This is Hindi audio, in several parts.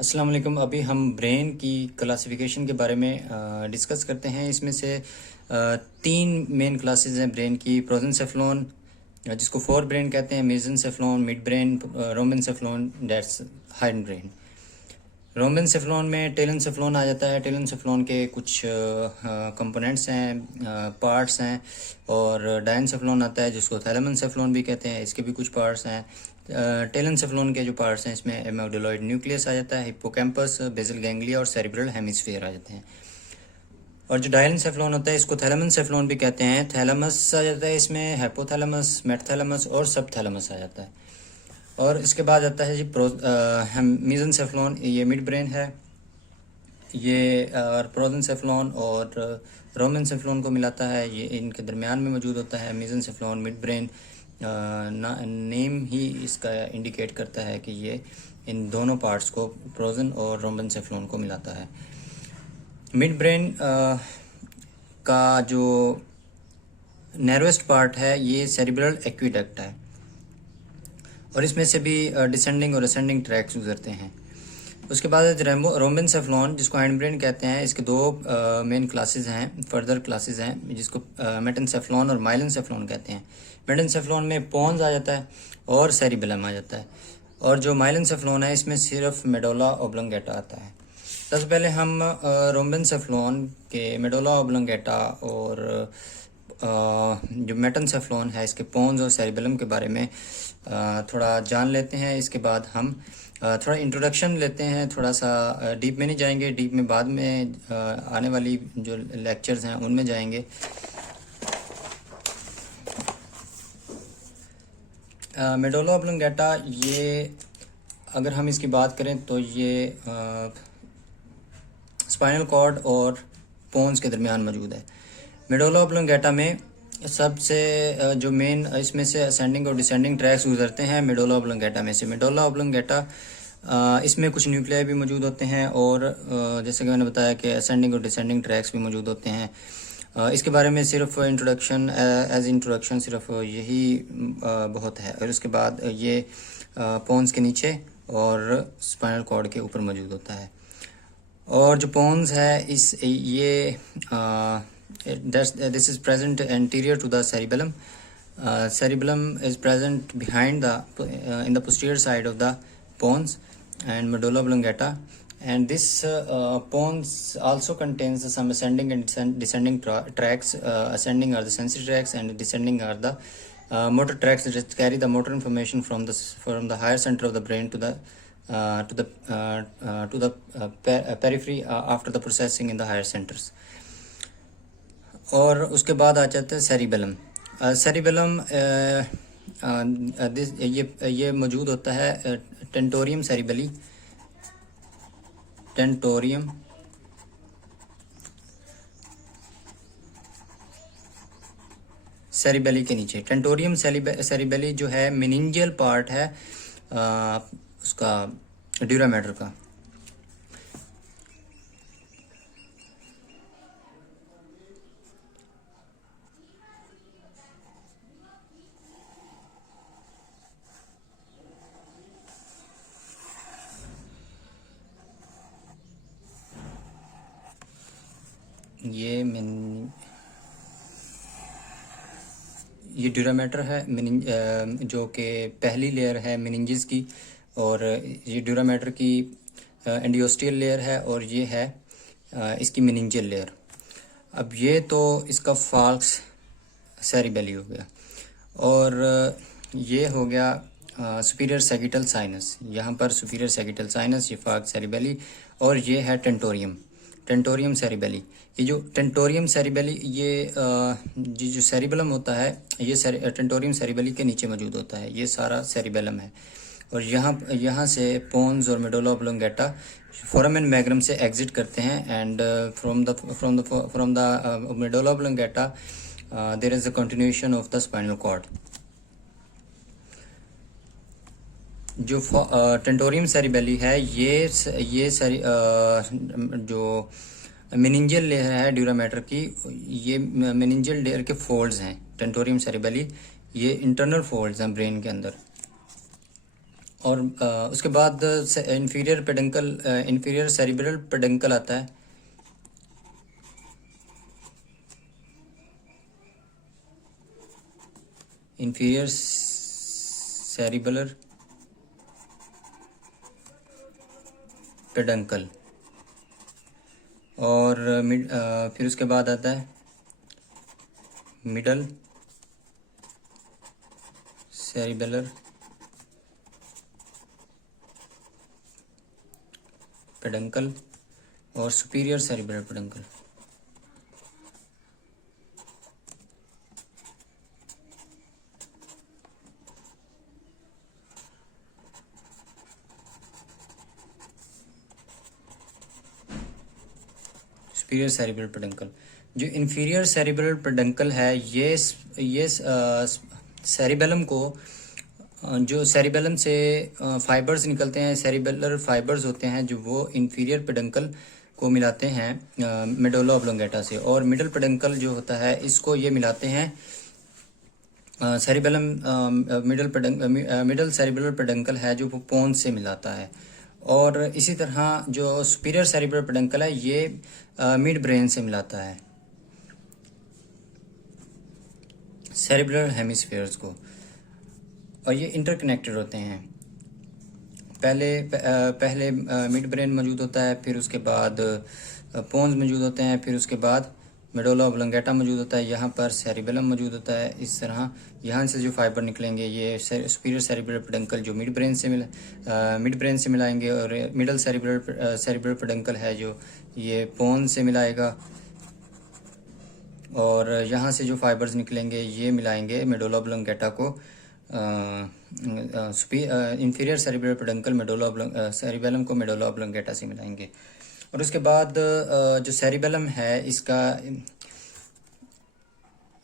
अस्सलाम वालेकुम। अभी हम ब्रेन की क्लासिफिकेशन के बारे में डिस्कस करते हैं। इसमें से तीन मेन क्लासेस हैं ब्रेन की। प्रोजेंसेफ्लॉन, जिसको फोर ब्रेन कहते हैं, mesencephalon, mid brain, rhombencephalon, that's hind brain. Rhombencephalon में टेलेंसेफ्लॉन आ जाता है। टेलेंसेफ्लॉन के कुछ कंपोनेंट्स हैं, पार्ट्स हैं। और डायनसेफ्लॉन आता है जिसको थैलेमेंसेफ्लॉन भी कहते हैं, इसके भी कुछ पार्ट्स हैं। टेलेंसेफ्लॉन के जो पार्ट्स हैं इसमें एमेगडालॉइड न्यूक्लियस आ जाता है, हिप्पोकैम्पस, बेसल गैंग्लिया और सेरिब्रल हेमिस्फीयर आ जाते हैं। और जो डायनसेफ्लॉन होता है इसको थैलेमेंसेफ्लॉन भी कहते हैं। थैलेमस आ जाता है इसमें, हाइपोथैलेमस, मेटाथैलेमस और सबथैलेमस आ जाता है। और इसके बाद आता है जी मेसेंसेफ्लॉन, ये मिड ब्रेन है। ये प्रोजेंसेफ्लॉन और रोमेंसेफ्लॉन को मिलाता है, ये इनके दरमियान में मौजूद होता है। मेसेंसेफ्लॉन मिड ब्रेन, नेम ही इसका इंडिकेट करता है कि ये इन दोनों पार्ट्स को, प्रोजन और रोमेंसेफ्लॉन को मिलाता है। मिड ब्रेन का जो नैरोएस्ट पार्ट है ये सेरिब्रल एक्विडक्ट है और इसमें से भी डिसेंडिंग और असेंडिंग ट्रैक्स गुजरते हैं। उसके बाद रोमेंसेफ्लॉन, जिसको हैंड ब्रेन कहते हैं, इसके दो मेन क्लासेस हैं, फर्दर क्लासेस हैं, जिसको मेटेंसेफ्लॉन और माइलेंसेफ्लॉन कहते हैं। मेटेंसेफ्लॉन में पोन्स आ जाता है और सेरिबेलम आ जाता है। और जो माइलेंसेफ्लॉन है इसमें सिर्फ मेडोला ओब्लंगेटा आता है। सबसे पहले हम रोमेंसेफ्लॉन के मेडोला ओब्लंगेटा और जो मेटेंसेफ्लॉन है इसके पोन्स और सेरिबेलम के बारे में थोड़ा जान लेते हैं। इसके बाद हम थोड़ा इंट्रोडक्शन लेते हैं, थोड़ा सा डीप में नहीं जाएंगे, डीप में बाद में आने वाली जो लेक्चर्स हैं उनमें जाएंगे। मेडोला ओब्लंगेटा, ये अगर हम इसकी बात करें तो ये स्पाइनल कॉर्ड और पोन्स के दरमियान मौजूद है। मेडोला ओब्लंगेटा में सबसे जो मेन इसमें से असेंडिंग और डिसेंडिंग ट्रैक्स गुजरते हैं मेडोला ओब्लंगेटा में से। मेडोला ओब्लंगेटा इसमें कुछ न्यूक्लियाई भी मौजूद होते हैं और जैसे कि मैंने बताया कि असेंडिंग और डिसेंडिंग ट्रैक्स भी मौजूद होते हैं। इसके बारे में सिर्फ इंट्रोडक्शन सिर्फ यही बहुत है। और उसके बाद ये पोन्स के नीचे और स्पाइनल कॉर्ड के ऊपर मौजूद होता है। और जो पोन्स है this is present anterior to the cerebellum. Cerebellum is present behind in the posterior side of the pons and medulla oblongata, and this pons also contains some ascending and descending tracts. Ascending are the sensory tracts and descending are the motor tracts that carry the motor information from the higher center of the brain to the periphery after the processing in the higher centers. और उसके बाद आ जाता है सेरिबेलम। सेरिबेलम ये मौजूद होता है टेंटोरियम सेरिबेली, टेंटोरियम सेरिबेली के नीचे। टेंटोरियम सेरिबेली जो है मेनिंजियल पार्ट है उसका, ड्यूरा मैटर का। ये ड्यूरामेटर है जो कि पहली लेयर है मेनिंजेस की, और ये ड्यूरामेटर की एंडियोस्टियल लेयर है और ये है इसकी मेनिंजियल लेयर। अब ये तो इसका फाल्स सेरिबेली हो गया, और ये हो गया सुपीरियर सैगिटल साइनस। यहाँ पर सुपीरियर सैगिटल साइनस, ये फाल्स सेरिबेली, और ये है टेंटोरियम सेरिबेली। ये जो टेंटोरियम सेरिबेली, ये जो सेरिबेलम होता है ये टेंटोरियम सेरिबेली के नीचे मौजूद होता है। ये सारा सेरिबेलम है। और यहाँ से पोन्स और मेडुला ओब्लोंगेटा फोरामेन मैग्नम से एग्जिट करते हैं, and from the medulla oblongata there is a continuation of the spinal cord. जो टेंटोरियम सेरिबेली है जो मेनिंजियल लेयर है ड्यूरामेटर की, ये मेनिंजियल लेयर के फोल्ड्स हैं टेंटोरियम सेरिबेली। ये इंटरनल फोल्ड्स हैं ब्रेन के अंदर। और उसके बाद इंफीरियर सेरिब्रल पेडंकल आता है। Inferior cerebellar peduncle. और फिर उसके बाद आता है मिडल सेरिबलर पेडंकल और superior cerebral peduncle. Superior cerebral peduncle. जो इंफीरियर सेरिब्रल पेडंकल है, ये सेरिबेलम को जो सेरिबेलम से फाइबर्स निकलते हैं, सेरिबेलर फाइबर्स होते हैं, जो वो इंफीरियर पेडंकल को मिलाते हैं मेडुला ऑब्लोंगेटा से। और मिडल पेडंकल जो होता है, इसको ये मिलाते हैं सेरिबेलम मिडल सेरिब्रल पेडंकल है जो वो पोन्स से मिलाता है। और इसी तरह जो सुपीरियर सेरिब्रल पेडंकल है, ये मिड ब्रेन से मिलाता है सेरिब्रल हेमिस्फीयर्स को, और ये इंटरकनेक्टेड होते हैं। पहले मिड ब्रेन मौजूद होता है, फिर उसके बाद पोन्स मौजूद होते हैं, फिर उसके बाद मेडुला ऑब्लोंगेटा मौजूद होता है, यहाँ पर सेरिबेलम मौजूद होता है। इस तरह यहाँ से जो फाइबर निकलेंगे, ये सुपीरियर सेरिब्रल पेडंकल जो मिड ब्रेन से मिलाएंगे, और मिडल सेरिब्रल पेडंकल है जो ये पोन से मिलाएगा। और यहाँ से जो फाइबर्स निकलेंगे, ये मिलाएंगे मेडुला ऑब्लोंगेटा को इंफीरियर सेरिब्रल पेडंकल सेरिबेलम को मेडुला ऑब्लोंगेटा से मिलाएंगे। और उसके बाद जो सेरिबेलम है, इसका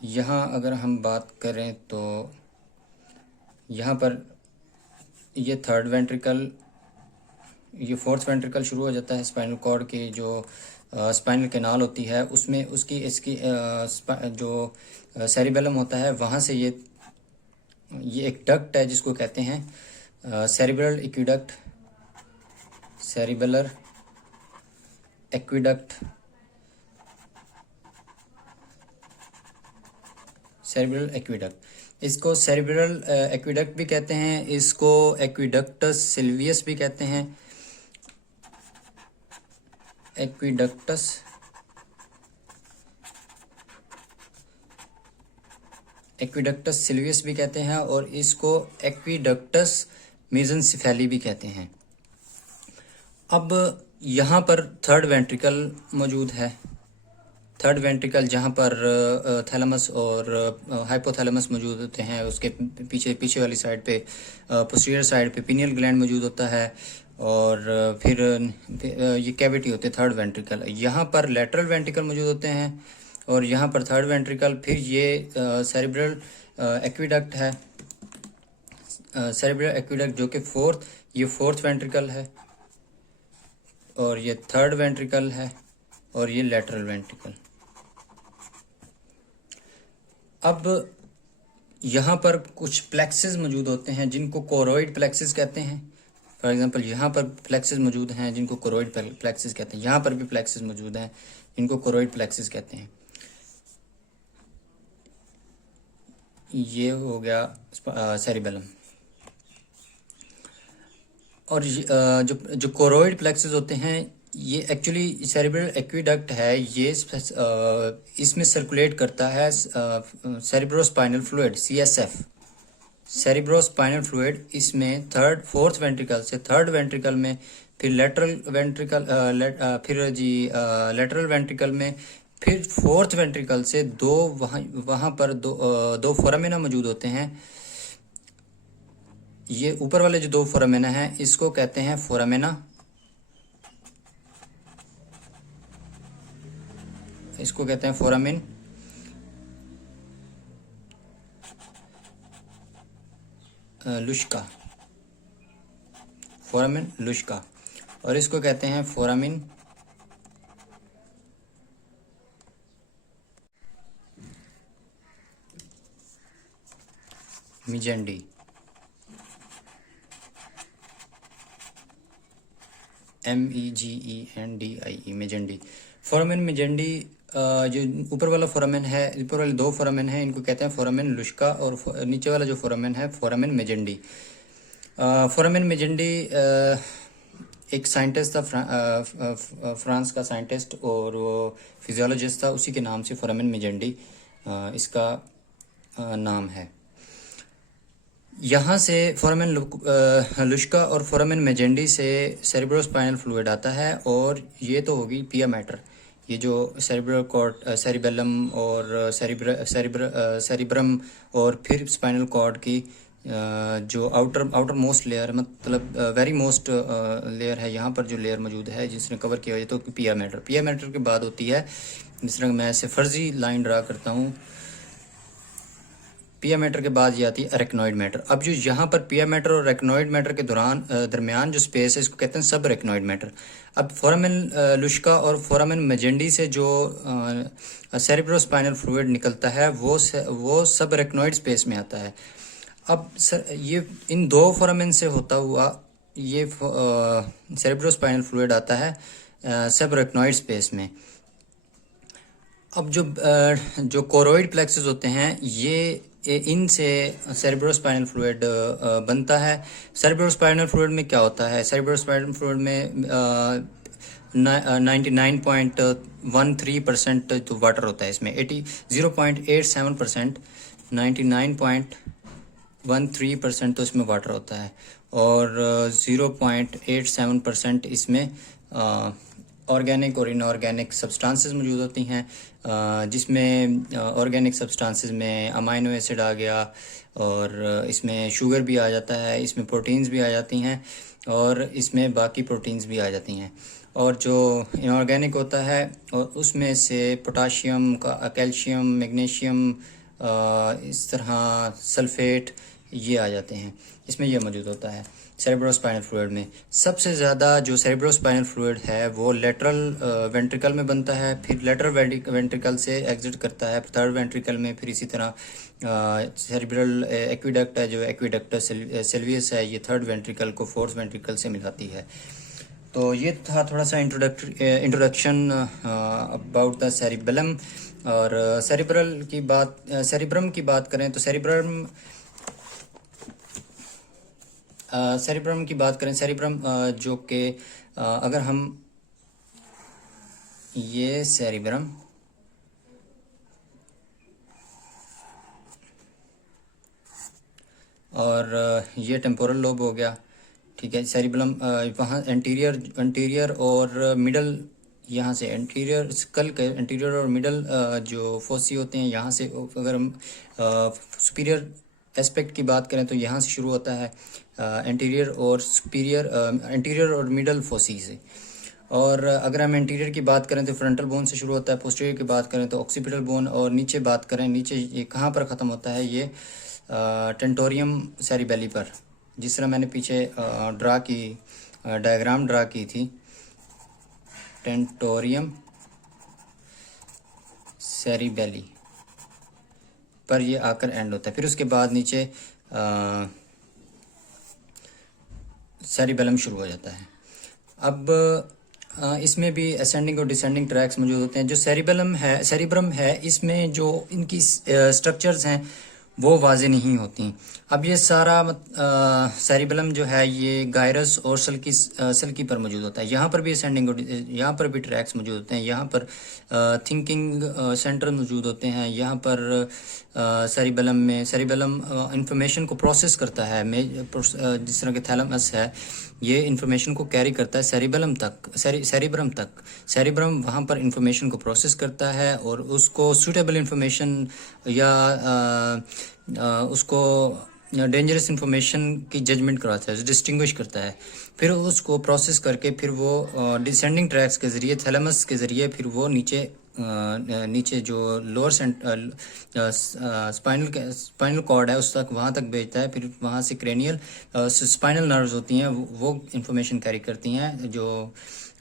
यहाँ अगर हम बात करें तो यहाँ पर ये थर्ड वेंट्रिकल, ये फोर्थ वेंट्रिकल शुरू हो जाता है। स्पाइनल कॉर्ड की जो स्पाइनल कैनाल होती है, उसमें इसकी जो सेरिबेलम होता है, वहाँ से ये एक डक्ट है जिसको कहते हैं cerebral aqueduct, cerebellar aqueduct, cerebral aqueduct. इसको सेरिब्रल एक्विडक्ट भी कहते हैं, इसको एक्विडक्टस सिल्वियस भी कहते हैं, एक्विडक्टस सिल्वियस भी कहते हैं, और इसको एक्विडक्टस मेसेनसिफेली भी कहते हैं। अब यहाँ पर थर्ड वेंट्रिकल मौजूद है। थर्ड वेंट्रिकल जहाँ पर थैलेमस और हाइपोथैलेमस मौजूद होते हैं, उसके पीछे वाली साइड पे, पोस्टीरियर साइड पे पिनियल ग्लैंड मौजूद होता है। और फिर ये कैविटी होते हैं थर्ड वेंट्रिकल। यहाँ पर लेटरल वेंट्रिकल मौजूद होते हैं, और यहाँ पर थर्ड वेंट्रिकल। फिर ये सेरिब्रल एक्विडक्ट है, सेरिब्रल एक्विडक्ट जो कि फोर्थ वेंट्रिकल है, और ये थर्ड वेंट्रिकल है, और ये लेटरल वेंट्रिकल। अब यहाँ पर कुछ प्लेक्सेस मौजूद होते हैं जिनको कोरोइड प्लेक्सेस कहते हैं। फॉर एग्जांपल यहाँ पर प्लेक्सेस मौजूद हैं जिनको कोरोइड प्लेक्सेस कहते हैं। यहाँ पर भी प्लेक्सेस मौजूद हैं जिनको कोरोइड प्लेक्सेस कहते हैं। ये हो गया सेरिबेलम। और जो कोरोइड प्लेक्सेस होते हैं, ये एक्चुअली सेरिब्रल एक्विडक्ट है। ये इसमें सर्कुलेट करता है cerebrospinal fluid, CSF, cerebrospinal fluid. इसमें फोर्थ वेंट्रिकल से थर्ड वेंट्रिकल में, फिर लेटरल वेंट्रिकल में, फिर फोर्थ वेंट्रिकल से वहाँ पर दो फोरामिना मौजूद होते हैं। ये ऊपर वाले जो दो फोरामिना हैं, इसको कहते हैं फोरामिना, इसको कहते हैं फोरामिन लुश्का, फोरामिन लुश्का, और इसको कहते हैं फोरामिन मिजेंडी। MEGENDIE, मेजेंडी। फोरामेन मेजेंडी जो ऊपर वाला फोरामेन है, ऊपर वाले दो फोरामेन है, इनको कहते हैं फोरामेन लुश्का, और नीचे वाला जो फोरामेन है फोरामेन मेजेंडी। फोरामेन मेजेंडी एक साइंटिस्ट था, फ्रांस का साइंटिस्ट, और वो फिजियोलॉजिस्ट था, उसी के नाम से फोरामेन मेजेंडी इसका नाम है। यहाँ से फोरामेन लुश्का और फोरामेन मेजेंडी से सेरिब्रोस्पाइनल फ्लूइड आता है, और ये तो होगी पिया मैटर, ये जो सेरिब्रल कॉर्ड, सेरिबेलम और सेरिब्रम और फिर स्पाइनल कॉर्ड की जो आउटर मोस्ट लेयर, मतलब वेरी मोस्ट लेयर है, यहाँ पर जो लेयर मौजूद है जिसने कवर किया है, तो पिया मैटर के बाद होती है, जिस तरह मैं ऐसे फर्जी लाइन ड्रा करता हूँ, पिया मैटर के बाद ये आती है अरेक्नॉइड मैटर। अब जो यहाँ पर पिया मैटर और अरेक्नॉइड मैटर के दरमियान जो स्पेस है, इसको कहते हैं सब अरेक्नॉइड मैटर। अब फोरामेन लुश्का और फोरामेन मेजेंडी से जो सेरिब्रोस्पाइनल फ्लूइड निकलता है वो सब अरेक्नॉइड स्पेस में आता है। अब ये इन दो फोरामेन से होता हुआ ये सेरिब्रोस्पाइनल फ्लूइड आता है सब अरेक्नॉइड स्पेस में। अब जो कोरोइड प्लेक्सेस होते हैं, ये इनसे सेरिब्रोस्पाइनल फ्लूइड बनता है। सेरिब्रोस्पाइनल फ्लूइड में क्या होता है? सेरिब्रोस्पाइनल फ्लूइड में 99.13% तो वाटर होता है, इसमें 0.87%, 99.13% तो इसमें वाटर होता है, और 0.87% इसमें ऑर्गेनिक और इनऑर्गेनिक सब्सटेंसेस मौजूद होती हैं, जिसमें ऑर्गेनिक सब्सटेंसेस में अमाइनो एसिड आ गया, और इसमें शुगर भी आ जाता है, इसमें प्रोटीन्स भी आ जाती हैं, और इसमें बाकी प्रोटीन्स भी आ जाती हैं। और जो इनऑर्गेनिक होता है, और उसमें से पोटाशियम का, कैल्शियम, मैग्नीशियम, इस तरह सल्फेट, ये आ जाते हैं, इसमें ये मौजूद होता है। सेरिब्रोस्पाइनल फ्लूइड में सबसे ज़्यादा जो सेरिब्रोस्पाइनल फ्लूइड है वो लेटरल वेंट्रिकल में बनता है, फिर लेटरल वेंट्रिकल से एग्जिट करता है थर्ड वेंट्रिकल में, फिर इसी तरह सेरिब्रल एक्विडक्ट है, जो एक्विडक्टस सिल्वियस है, ये थर्ड वेंट्रिकल को फोर्थ वेंट्रिकल से मिलाती है। तो ये था थोड़ा सा इंट्रोडक्शन अबाउट द सेरिबेलम। और सेरिब्रम की बात करें तो सेरिब्रम जो कि अगर हम ये सेरिब्रम और ये टेम्पोरल लोब हो गया, ठीक है। सेरिब्रम वहाँ एंटीरियर और मिडल, यहाँ से एंटीरियर स्कल के एंटीरियर और मिडल जो फोसी होते हैं, यहाँ से अगर हम सुपीरियर एस्पेक्ट की बात करें तो यहाँ से शुरू होता है एंटीरियर और मिडल फोसी से। और अगर हम एंटीरियर की बात करें तो फ्रंटल बोन से शुरू होता है, पोस्टीरियर की बात करें तो ऑक्सीपिटल बोन, और नीचे बात करें, नीचे ये कहाँ पर ख़त्म होता है, ये टेंटोरियम सेरिबेली पर, जिस तरह मैंने पीछे डायग्राम ड्रा की थी, टेंटोरियम सेरिबेली पर ये आकर एंड होता है। फिर उसके बाद नीचे सेरिबेलम शुरू हो जाता है। अब इसमें भी असेंडिंग और डिसेंडिंग ट्रैक्स मौजूद होते हैं। जो सेरिब्रम है, इसमें जो इनकी स्ट्रक्चर्स हैं वो वाजे नहीं होती। अब ये सारा सेरिबेलम जो है ये गायरस और सल्की पर मौजूद होता है। यहाँ पर भी असेंडिंग और यहाँ पर भी ट्रैक्स मौजूद होते हैं। यहाँ पर थिंकिंग सेंटर मौजूद होते हैं। यहाँ पर सेरिबेलम इंफॉर्मेशन को प्रोसेस करता है, जिस तरह के थैलेमस है, ये इंफॉर्मेशन को कैरी करता है सेरिब्रम तक। सेरिब्रम वहाँ पर इंफॉर्मेशन को प्रोसेस करता है और उसको सूटेबल इंफॉर्मेशन या उसको डेंजरस इंफॉर्मेशन की जजमेंट कराता है, डिस्टिंग्विश करता है। फिर उसको प्रोसेस करके फिर वो डिसेंडिंग ट्रैक्स के ज़रिए, थैलेमस के ज़रिए, फिर वो नीचे जो लोअर स्पाइनल कॉर्ड है उस तक, वहाँ तक भेजता है। फिर वहाँ से क्रेनियल स्पाइनल नर्व्स होती हैं, वो इंफॉर्मेशन कैरी करती हैं, जो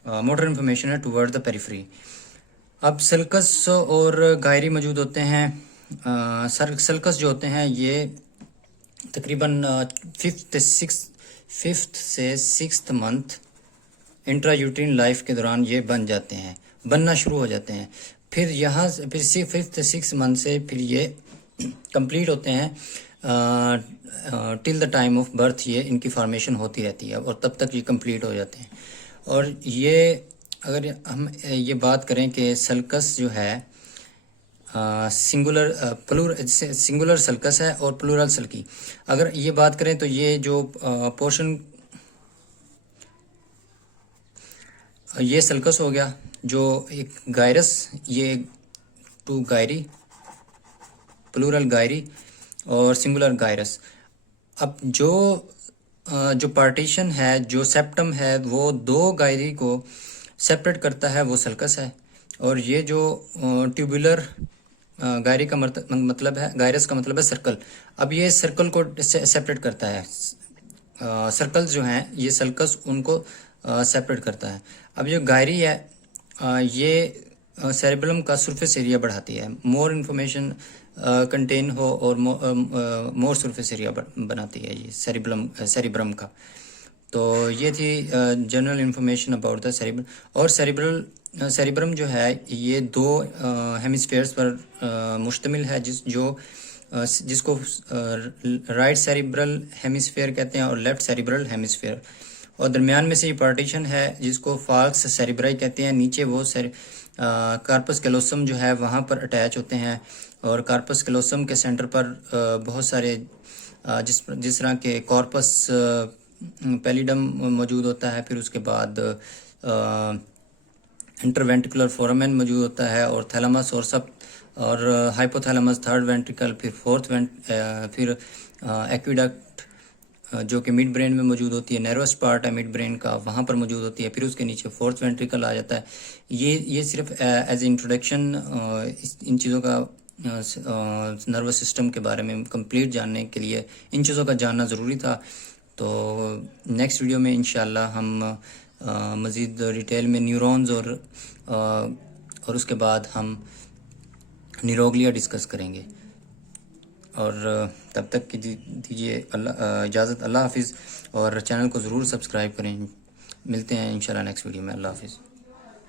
मोटर इंफॉर्मेशन है, टुवर्ड द पेरिफेरी। अब सल्कस और गायरी मौजूद होते हैं। सल्कस जो होते हैं ये तकरीबन फिफ्थ से सिक्स्थ मंथ इंट्रायूट्रीन लाइफ के दौरान ये बन जाते हैं, बनना शुरू हो जाते हैं। फिर यहाँ से फिर 5th-6 मंथ से फिर ये कंप्लीट होते हैं। Till the time of birth ये इनकी फॉर्मेशन होती रहती है और तब तक ये कंप्लीट हो जाते हैं। और ये अगर हम ये बात करें कि सल्कस जो है सिंगुलर सल्कस है और प्लूरल सल्की, अगर ये बात करें तो ये जो पोर्शन ये सल्कस हो गया, जो एक गायरस, ये 2 गायरी, प्लूरल गायरी और सिंगुलर गायरस। अब जो पार्टीशन है, जो सेप्टम है, वो 2 गायरी को सेपरेट करता है, वो सल्कस है। और ये जो ट्यूबुलर गायरी का मतलब है, गायरस का मतलब है सर्कल। अब ये सर्कल को सेपरेट करता है, सर्कल्स जो हैं ये सल्कस उनको सेपरेट करता है। अब जो गायरी है ये सेरेब्रम का सरफेस एरिया बढ़ाती है, मोर इन्फॉर्मेशन कंटेन हो और मोर सरफेस एरिया बनाती है ये सेरिब्रम का। तो ये थी general information about the cerebrum. और सेरिब्रम जो है ये 2 हेमिस्फेयर्स पर मुश्तमिल है, जिसको राइट सेरिब्रल हेमिस्फेयर कहते हैं और लेफ्ट सेरिब्रल हेमिस्फेयर। और दरमियान में से ये पार्टीशन है जिसको फाल्स सेरिब्राई कहते हैं। नीचे वो कार्पस कैलोसम जो है वहाँ पर अटैच होते हैं, और कार्पस कैलोसम के सेंटर पर बहुत सारे जिस तरह के कॉर्पस पैलिडम मौजूद होता है, फिर उसके बाद इंटरवेंट्रिकुलर फोरामेन मौजूद होता है, और थैलेमस और हाइपोथैलेमस 3rd वेंट्रिकल, फिर 4th फिर एक्विडक्ट जो कि मिड ब्रेन में मौजूद होती है, नर्वस पार्ट है मिड ब्रेन का, वहाँ पर मौजूद होती है। फिर उसके नीचे 4th वेंट्रिकल आ जाता है। ये सिर्फ एज इंट्रोडक्शन इन चीज़ों का नर्वस सिस्टम के बारे में कंप्लीट जानने के लिए इन चीज़ों का जानना ज़रूरी था। तो नेक्स्ट वीडियो में इंशाल्लाह हम मज़ीद डिटेल में न्यूरॉन्स और उसके बाद हम न्यूरोग्लिया डिस्कस करेंगे। और तब तक की दीजिए इजाज़त। अल्लाह हाफिज़, और चैनल को ज़रूर सब्सक्राइब करें। मिलते हैं इंशाल्लाह नेक्स्ट वीडियो में। अल्लाह हाफिज़।